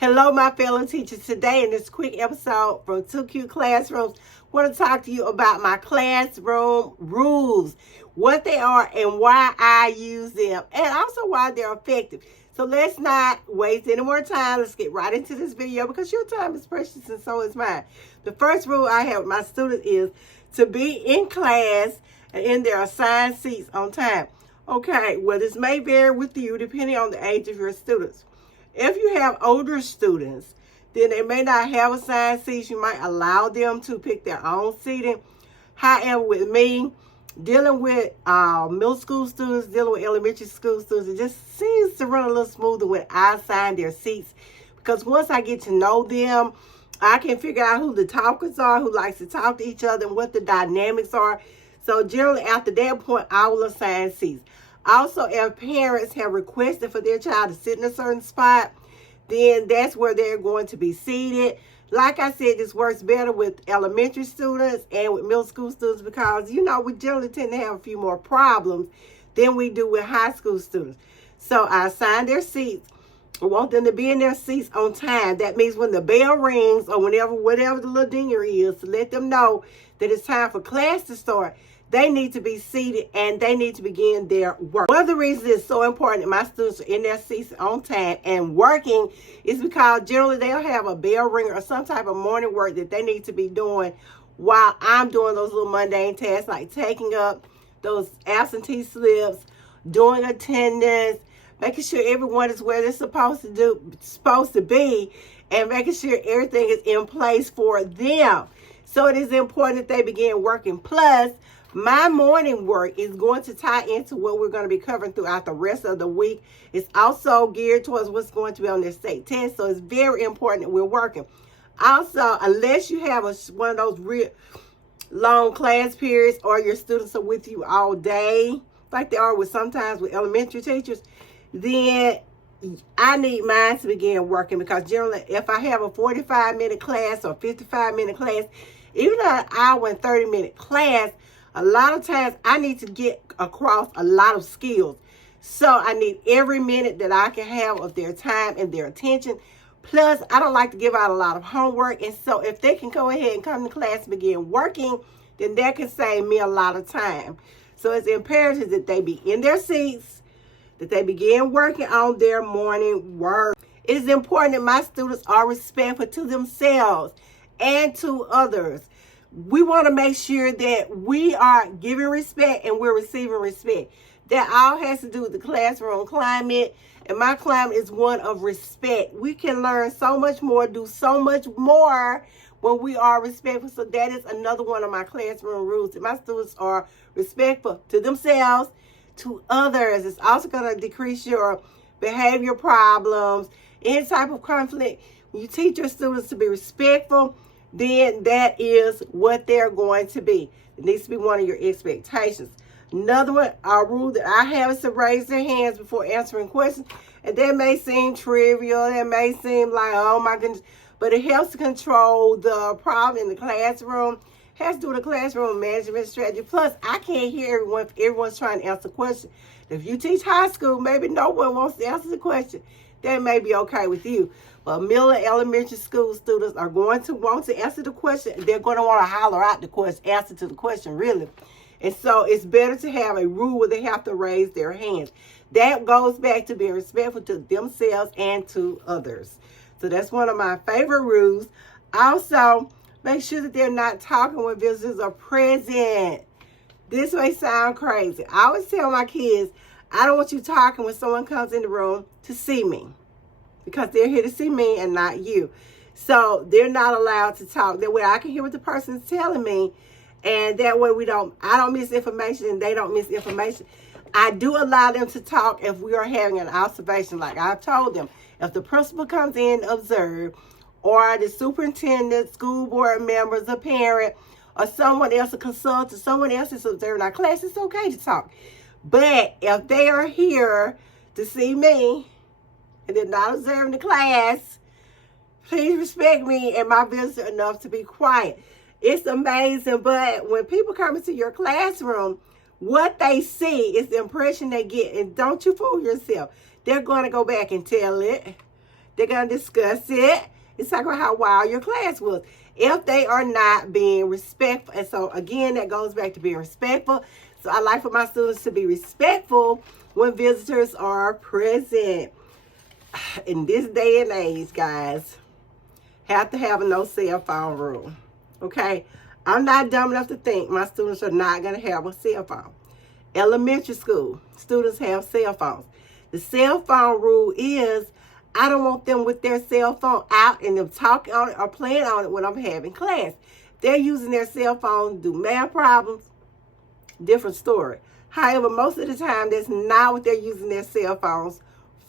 Hello, my fellow teachers. Today in this quick episode from 2 Cute Classrooms, I want to talk to you about my classroom rules, what they are and why I use them, and also why they're effective. So let's not waste any more time. Let's get right into this video because your time is precious and so is mine. The first rule I have with my students is to be in class and in their assigned seats on time. Okay, well, this may vary with you depending on the age of your students. If you have older students, then they may not have assigned seats. You might allow them to pick their own seating. However, with me, dealing with middle school students, dealing with elementary school students, it just seems to run a little smoother when I assign their seats. Because once I get to know them, I can figure out who the talkers are, who likes to talk to each other, and what the dynamics are. So generally, after that point, I will assign seats. Also, if parents have requested for their child to sit in a certain spot, then that's where they're going to be seated. Like I said, this works better with elementary students and with middle school students because, you know, we generally tend to have a few more problems than we do with high school students. So I assign their seats. I want them to be in their seats on time. That means when the bell rings or whatever the little dinger is, to let them know that it's time for class to start. They need to be seated and they need to begin their work. One of the reasons it's so important that my students are in their seats on time and working is because generally they'll have a bell ringer or some type of morning work that they need to be doing while I'm doing those little mundane tasks like taking up those absentee slips, doing attendance, making sure everyone is where they're supposed to be, and making sure everything is in place for them. So it is important that they begin working. Plus, my morning work is going to tie into what we're going to be covering throughout the rest of the week. It's also geared towards what's going to be on their state test. So it's very important that we're working. Also, unless you have one of those real long class periods or your students are with you all day, like they are sometimes with elementary teachers, then I need mine to begin working because generally if I have a 45-minute class or 55-minute class, even an hour and 30-minute class, a lot of times I need to get across a lot of skills. So I need every minute that I can have of their time and their attention. Plus, I don't like to give out a lot of homework. And so if they can go ahead and come to class and begin working, then that can save me a lot of time. So it's imperative that they be in their seats, that they begin working on their morning work. It is important that my students are respectful to themselves and to others. We want to make sure that we are giving respect and we're receiving respect. That all has to do with the classroom climate. And my climate is one of respect. We can learn so much more, do so much more when we are respectful. So that is another one of my classroom rules. That my students are respectful to themselves, to others. It's also going to decrease your behavior problems, any type of conflict. When you teach your students to be respectful, then that is what they're going to be. It needs to be one of your expectations. Another one, a rule that I have is to raise their hands before answering questions. And that may seem trivial. That may seem like, oh my goodness. But it helps to control the problem in the classroom. It has to do with the classroom management strategy. Plus, I can't hear everyone if everyone's trying to answer questions. If you teach high school, maybe no one wants to answer the question. That may be okay with you. But middle and elementary school students are going to want to answer the question. They're going to want to holler out the answer to the question, really. And so it's better to have a rule where they have to raise their hands. That goes back to being respectful to themselves and to others. So that's one of my favorite rules. Also, make sure that they're not talking when visitors are present. This may sound crazy. I always tell my kids, I don't want you talking when someone comes in the room to see me, because they're here to see me and not you. So they're not allowed to talk. That way I can hear what the person's telling me. And that way I don't miss information and they don't miss information. I do allow them to talk if we are having an observation. Like I've told them, if the principal comes in to observe, or the superintendent, school board members, a parent, or someone else, a consultant, someone else is observing our class, it's okay to talk. But if they are here to see me and they're not observing the class, please respect me and my visitor enough to be quiet. It's amazing, but when people come into your classroom, what they see is the impression they get. And don't you fool yourself. They're going to go back and tell it. They're going to discuss it. It's talking about how wild your class was if they are not being respectful. And so, again, that goes back to being respectful. So I like for my students to be respectful when visitors are present. In this day and age, guys, have to have a no cell phone rule. Okay? I'm not dumb enough to think my students are not going to have a cell phone. Elementary school, students have cell phones. The cell phone rule is I don't want them with their cell phone out and them talking on it or playing on it when I'm having class. If they're using their cell phone to do math problems, different story. However, most of the time, that's not what they're using their cell phones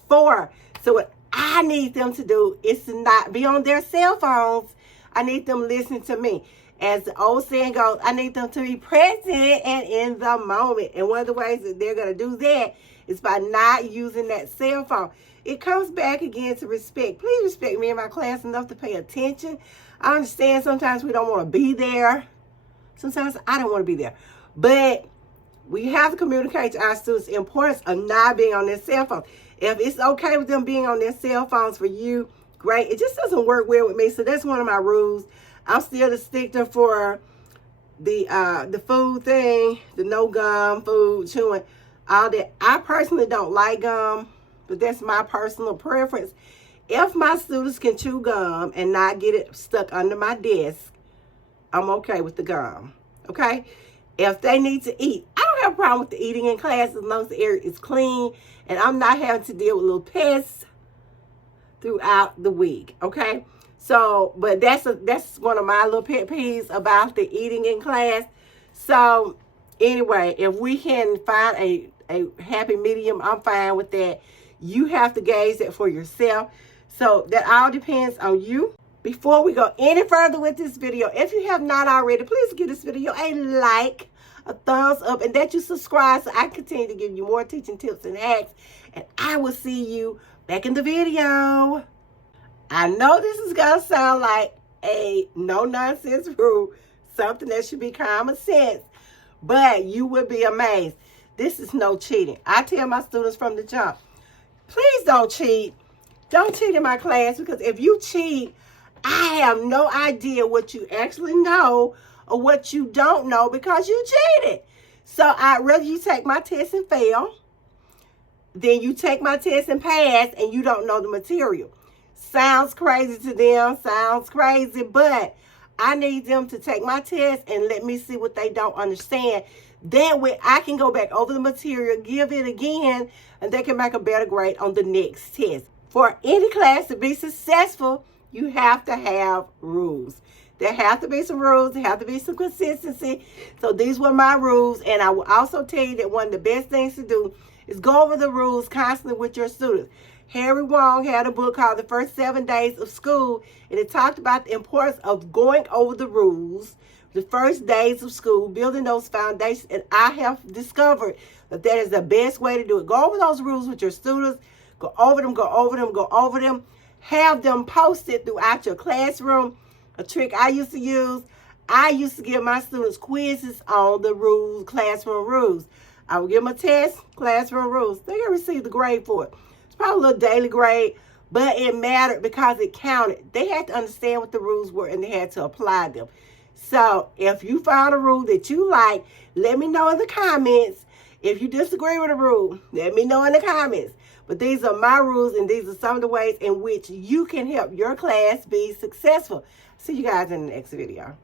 for. So what I need them to do is to not be on their cell phones. I need them listening to me. As the old saying goes, I need them to be present and in the moment. And one of the ways that they're going to do that is by not using that cell phone. It comes back again to respect. Please respect me in my class enough to pay attention. I understand sometimes we don't want to be there. Sometimes I don't want to be there. But we have to communicate to our students the importance of not being on their cell phones. If it's okay with them being on their cell phones for you, great. It just doesn't work well with me. So that's one of my rules. I'm still the stickler for the food thing, the no gum, food, chewing, all that. I personally don't like gum, but that's my personal preference. If my students can chew gum and not get it stuck under my desk, I'm okay with the gum, okay? If they need to eat, I don't have a problem with the eating in class as long as the area is clean and I'm not having to deal with little pests throughout the week, okay? So, but that's one of my little pet peeves about the eating in class. So, anyway, if we can find a happy medium, I'm fine with that. You have to gauge that for yourself. So, that all depends on you. Before we go any further with this video, if you have not already, please give this video a like, a thumbs up, and that you subscribe so I continue to give you more teaching tips and hacks. And I will see you back in the video. I know this is going to sound like a no-nonsense rule, something that should be common sense, but you will be amazed. This is no cheating. I tell my students from the jump, please don't cheat. Don't cheat in my class, because if you cheat, I have no idea what you actually know or what you don't know because you cheated. So I'd rather you take my test and fail than you take my test and pass and you don't know the material. Sounds crazy to them, sounds crazy, but I need them to take my test and let me see what they don't understand. That way I can go back over the material, give it again, and they can make a better grade on the next test. For any class to be successful, you have to have rules. There have to be some rules. There have to be some consistency. So these were my rules. And I will also tell you that one of the best things to do is go over the rules constantly with your students. Harry Wong had a book called The First 7 Days of School, and it talked about the importance of going over the rules, the first days of school, building those foundations. And I have discovered that that is the best way to do it. Go over those rules with your students. Go over them, go over them, go over them. Have them posted throughout your classroom. A trick I used to use, I used to give my students quizzes on the rules, classroom rules. I would give them a test, classroom rules. They're going to receive the grade for it. It's probably a little daily grade, but it mattered because it counted. They had to understand what the rules were and they had to apply them. So if you found a rule that you like, let me know in the comments. If you disagree with a rule, let me know in the comments. But these are my rules, and these are some of the ways in which you can help your class be successful. See you guys in the next video.